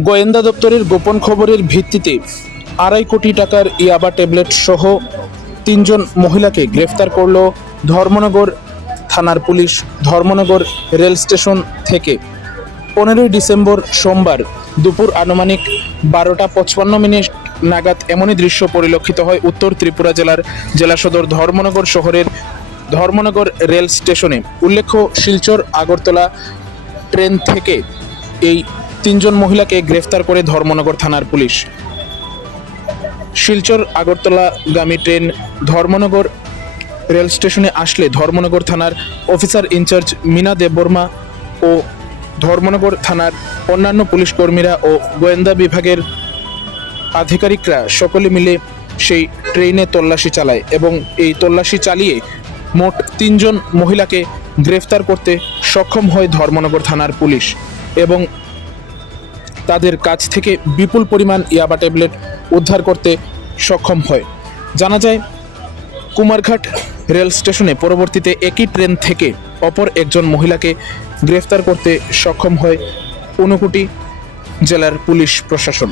গোয়েন্দা দপ্তরের গোপন খবরের ভিত্তিতে আড়াই কোটি টাকার ইয়াবা ট্যাবলেট সহ তিনজন মহিলাকে গ্রেফতার করল ধর্মনগর থানার পুলিশ ধর্মনগর রেল স্টেশন থেকে। পনেরোই ডিসেম্বর সোমবার দুপুর আনুমানিক বারোটা পঁচপান্ন মিনিট নাগাদ এমনই দৃশ্য পরিলক্ষিত হয় উত্তর ত্রিপুরা জেলার জেলা সদর ধর্মনগর শহরের ধর্মনগর রেল স্টেশনে। উল্লেখ্য, শিলচর, আগরতলা ট্রেন থেকে এই তিনজন মহিলাকে গ্রেফতার করে ধর্মনগর থানার পুলিশ। শিলচর আগরতলাগামী ট্রেন ধর্মনগর রেল স্টেশনে আসলে ধর্মনগর থানার officer in charge Mina Debbarma ও ধর্মনগর থানার অন্যান্য পুলিশ কর্মীরা ও গোয়েন্দা বিভাগের আধিকারিকরা সকলে মিলে সেই ট্রেনে তল্লাশি চালায় এবং এই তল্লাশি চালিয়ে মোট তিনজন মহিলাকে গ্রেফতার করতে সক্ষম হয় ধর্মনগর থানার পুলিশ এবং তাদের কাছ থেকে বিপুল পরিমাণ ইয়াবা ট্যাবলেট উদ্ধার করতে সক্ষম হয়। জানা যায়, কুমারঘাট রেল স্টেশনে পরবর্তীতে একই ট্রেন থেকে অপর একজন মহিলাকে গ্রেফতার করতে সক্ষম হয় ঊনকোটি জেলার পুলিশ প্রশাসন।